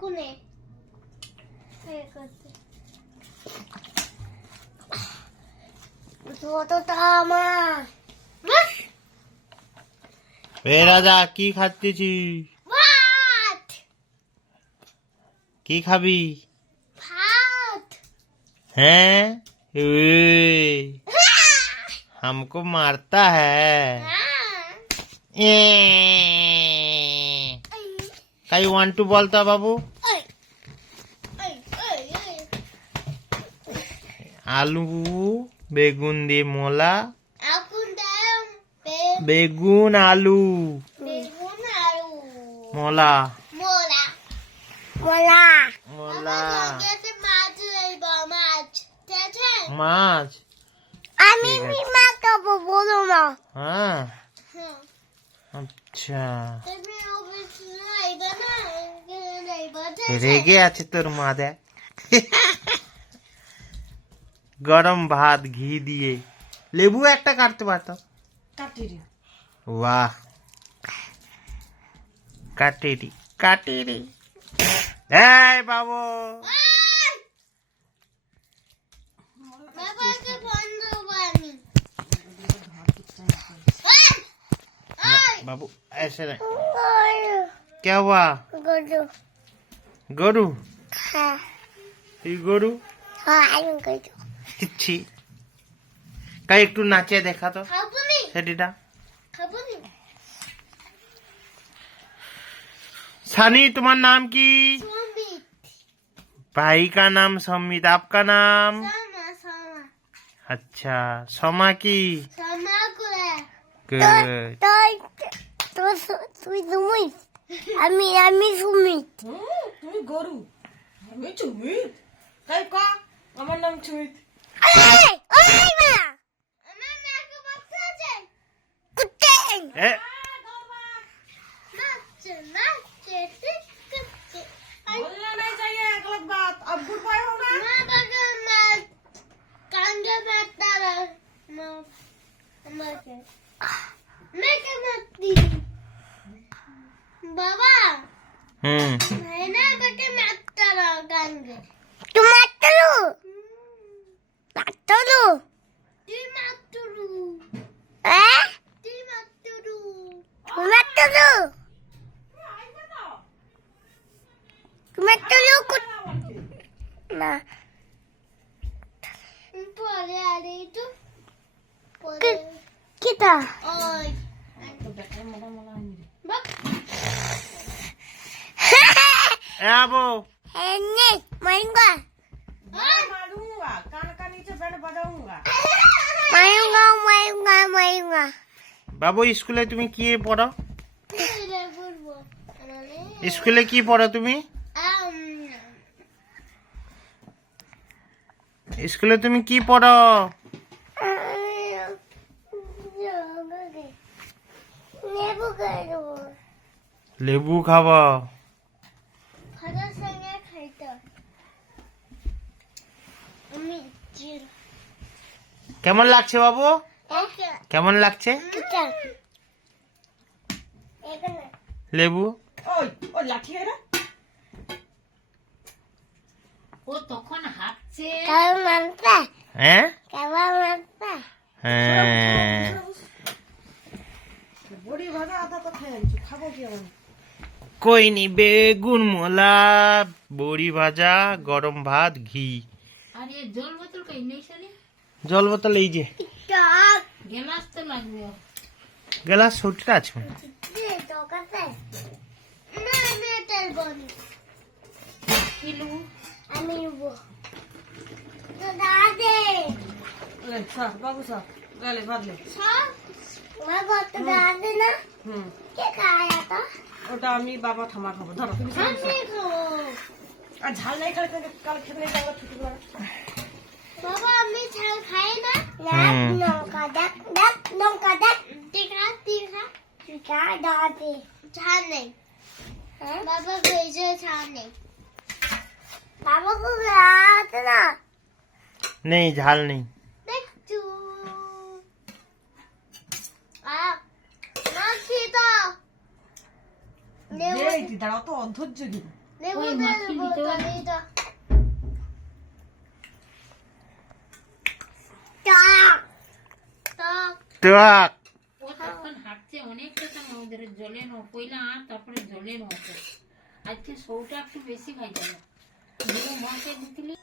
কোনে রাজা কি খাচ্ছিস? কি খাবি? हैं? हमको मारता है। कई 1 2 बोलता बाबू। आलू बेगुन दे मोला बेगुन आलू मोला मोला माछ আমি মা খাবো বলো না हाँ अच्छा রেগে আছে তোর মা দেখ গরম ভাত ঘি দিয়ে লেবু একটা কাটতে পারতো वाह काटेरी काटेरी এই বাবু बाबू ऐसे नहीं क्या हुआ गरु ये गरु छी তাই একটু নাচে দেখা তো সেটিটা सानी तुम्हारा नाम की भाई का नाम समित आपका नाम अच्छा सोमा की गुड আমি সুমিত তুমি গরু আমি চুমিত তাই ক আমার নাম চুমিত ए बोलना नहीं चाहिए गलत बात अब गुड बॉय हो ना बाबा हम्म है ना बेटे मैं तेरा गांगे तू मातलू मातलू तू मातलू तू मातलू तू मातलू तू मातलू ना परे आ रही तू kita ओए ए आबो नहीं मारूंगा मारूंगा कान का नीचे बैंड बजाऊंगा मारूंगा मारूंगा मारूंगा बाबू स्कूले তুমি কি পড়ো স্কুলে কি পড়ো তুমি স্কুলে তুমি কি পড়ো লেবু খাবো কেমন লাগছে বাবু কেমন লাগছে লেবু ওই ওই লাঠি এরা ও তখন হাঁটছে হ্যাঁ হ্যাঁ বড়ি ভাজা আদা তো খেয়ে আনছি খাবো কি আমি কই নি বেগুন মোলা বড়ি ভাজা গরম ভাত ঘি আরে জল বোতল কই নেই সানি জল বোতল এই যে গ্লাস তো লাগবে গ্লাস ছোটটা আছে কিলো আমি নেবো তো দাদে ले साहब बाबू साहब ले भात ले मैं बहुत दादे ना क्या खाया था ওটা আমি বাবা ঠামা খাবো ধরো তুমি हम नहीं खाओ আর ঝাল নাই খেলে কাল খেতে নেই যাবো ছুটি করে बाबा हमने छाल खाए ना लौका डक लौका डक दिखा दादे छाल नहीं बाबा भेजे छाल नहीं बाबा को रात ना नहीं झाल नहीं देख तू आ ना खीता এই দাঁড়াও তো অধৈর্য কি লেবু ওই দিয়ে মাখিয়ে দেবো, দিতে হবে। তাহলেই তো। টক। টক। টক। ও তখন হাঁটছে অনেকটা সময় ওদের জলে নো পয়লা আর তারপরে জলে নো আজকে সৌটা একটু বেশি খাইতে হবে দুটো মাকে দিতলি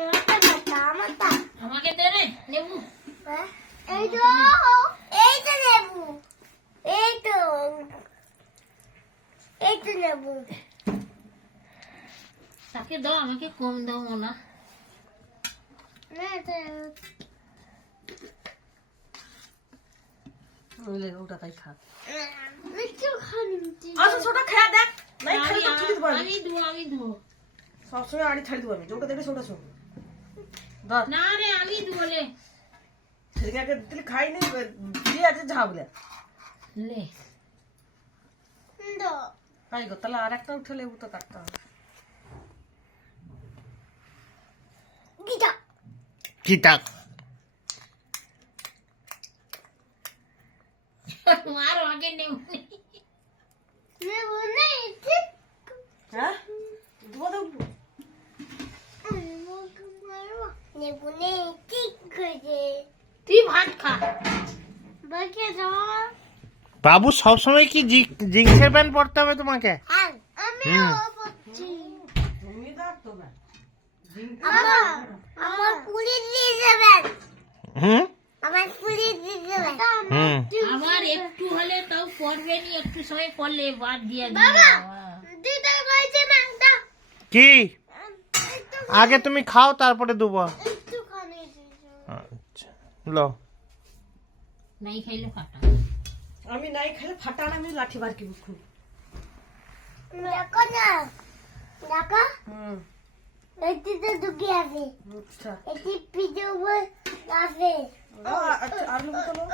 আমারটা খাতা, আমারটা। আমাকে দে রে লেবু হ্যাঁ? এই তো লেবু। এই তো লেবু। তাকে দাও আমাকে কম দাও না না, এটা বুঝলে ওটা তাই খা একটু খানি। আচ্ছা ছোটা খেয়া দেখ নাই খালি তো তুই দিবি আমি ধুবো সবসময় আড়ি ছাড়ি দিবি যেটা দেখে ছোটা ছোট ধর না রে আমি ধুবলে সেদিকে আগে দিলে খাইনি দিয়ে আছে ঝাবলে লে তো তাই গো তাহলে আর একটা উঠে লেবু তো কাটতে হবে গিটা। কি টাক? আর আগে নেব লেবু নেই, ঠিক। হ্যাঁ দেবো দেবো লেবু নেই, ঠিক করে। তুই ভাত খা বাকি দাও। বাবু সবসময় কি জিন্সের প্যান্ট পরতে হবে তোমাকে? হ্যাঁ, আমিও পড়ছি। তুমি দেখ তো না আমার পুলিশ দিয়ে যাবেন। হুম আমার পুলিশ দিয়ে যাবেন। হুম আমার একটু হলে তাও পড়বে নি একটু সময় পড়লে বাদ দিয়ে বাবা, দিদা কইছে না, দাও। কি? আগে তুমি খাও তারপরে দেবো। একটুখানি দিও। আচ্ছা লো। নাই খাইলে ফাটা আমি নাই খেলে ফাটান আমি লাঠি বার কি বুঝুন দেখো না, দেখো, হুম এটিতে ঢুকে আছে, আচ্ছা এটি পিঠে উপর আছে। আচ্ছা আর লেবু তো লো।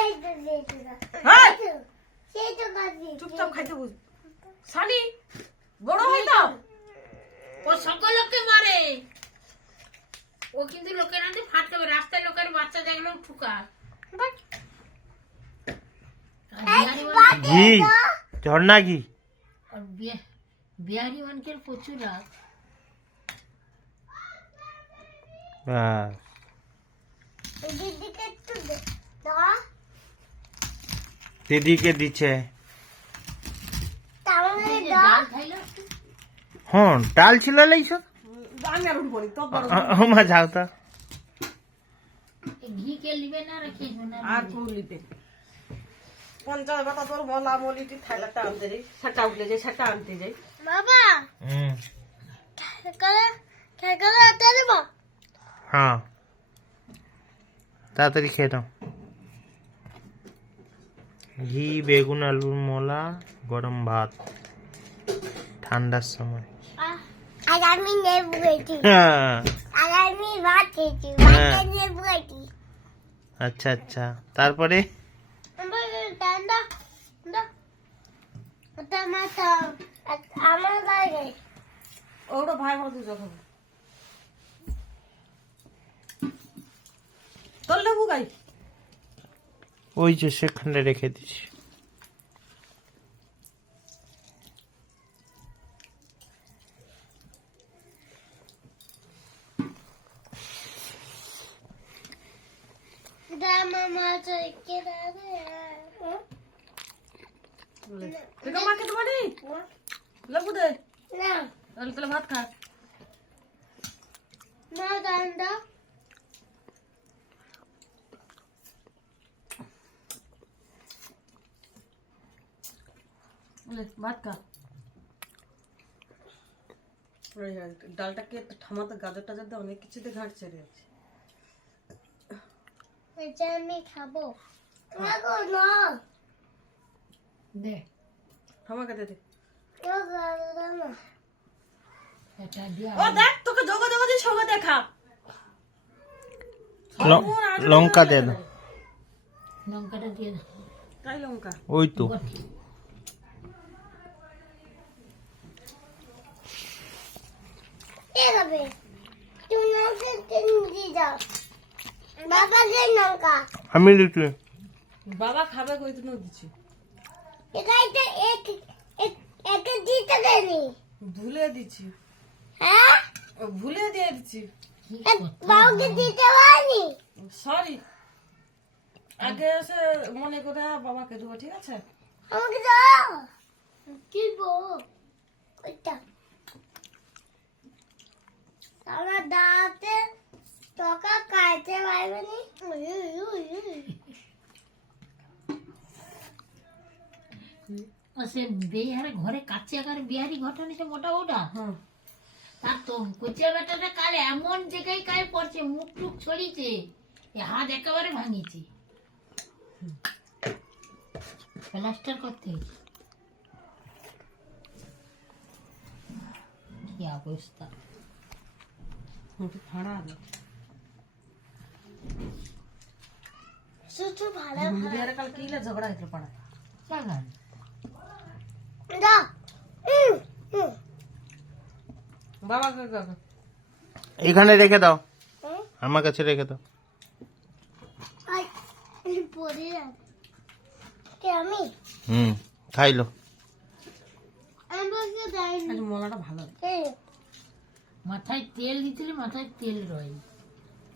এই তো দেখো। হ্যাঁ সেই তো কাজি। চুপচাপ খাইতে বুঝ সানি বড় হই দাও ও সকল লোককে মারে ও কিন্তু লোকের হাতে ফাটবে রাস্তায় লোকের বাচ্চা দেখলেও ঠুকা ঘি ঝর্ণা ঘি। আর বিহারি মানকের প্রচুর রাগ ব্যাস। দিদিকে একটু দে, দাও। দিদিকে দিচ্ছে। তাহলে এই যে দাও। ডাল খাইলো হ্যাঁ ডাল ছিল লাইছো? আমি আর উঠবো নি তো বড় মা যাও তো। এই ঘি কে লিবে না রেখে না আর পুরুলিতে 50 বাটা তোর বলা মলিটি থাইলাটা আনতে যাই সেটা উঠলে যাই সেটা আনতে যাই বাবা, হুম খেয়ে আটা দেব। হ্যাঁ তাড়াতাড়ি খেয়ে নাও। ঘি বেগুন আলুর মোলা গরম ভাত ঠান্ডার সময়। আর আমি নেবু খেয়েছি। হ্যাঁ, আর আমি ভাত খেয়েছি। হ্যাঁ। ভাতে নেবু খেয়েছি। আচ্ছা আচ্ছা তারপরে আমার ঠান্ডা, দাও। ওটা মাথা, আমার লাগে। ওটা ভাই বড় দুজন হবে তোর লেবু গাই ওই যে সেখানে রেখে দিছি। দা মামা চকে দাদা। এটা মাকে তোমার নেই লেবু দে না, তাহলে তাহলে ভাত খা না ঠান্ডা। ভাত খা ডালটাকে একটু ঠামাতে গাজর টাজর দিয়ে অনেক কিছুতে ঘাট ছেড়ে আছে এটা আমি খাবো। খাবো না। দে ঠামাকে দে দে ও দাদা না। এটা দিয়া ও দেখ তোকে জগা জগা দিয়ে সঙ্গে দেখা লঙ্কা দে দাও। লঙ্কাটা দিয়ে দাও তাই লঙ্কা ওই তো এ হবে। তুমি লঙ্কা দিয়ে দাও। বাবাকে লঙ্কা। আমি দিচ্ছি। বাবা খাবে কই দিচ্ছি এটা এক এক দিতে দেয়নি। ভুলে দিচ্ছি, হ্যাঁ ভুলে দিয়ে দিচ্ছি। বাবাকে দিতে পারিনি। সরি, আগে এসে মনে করে বাবাকে দেবো, ঠিক আছে? আমাকে দাও। কি বল ওইটা আমার দাঁতে টাকা কাটতে পারবে নি। সে বিহারে ঘরে কাছে আকারে বিহারি ঘটনা সে মোটা ওটা হ্যাঁ, তার তো কোচিয়া বেটাটা কাল এমন জায়গায় কায় পড়ছে, মুখ টুক ছড়িয়েছে, এ হাত একেবারে ভাঙিছে, প্লাস্টার করতে হয়েছে। কি অবস্থা! ফাড়া আলো শুধু ভালো বিহারে কাল কি ঝগড়া হয়েছিল পাড়া? বাগান দাও। বাবাকে এখানে রেখে দাও, আমার কাছে রেখে দাও। পরে কে আমি খাইলো। আমাকে দেয়নি। আজ মলাটা ভালো। এই মাথায় তেল দিছিলে, মাথায় তেল রয়।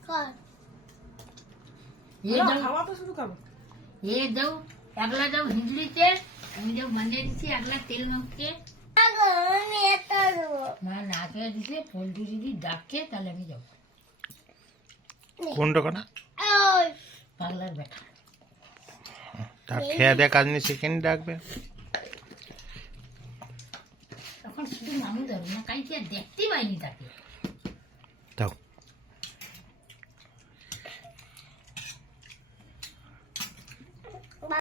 কর এ দাও, খাওয়া তো শুরু করো। এ দাও, একলা দাও হিজড়িতে, আমি যাও বানিয়ে দিচ্ছি একলা তেল মাখিয়ে। আমি এটা দেবো। না না খেয়ে দিছে, পোল্ট্রি যদি ডাকে তাহলে আমি যাবো। কোন দোকানে? ওই পাগলার বেটা তার খেয়ে দেয় কাজ নেই, সেখানে ডাকবে। তখন শুধু নামু ধরো না, কাইকে দেখতে পাইনি তাকে।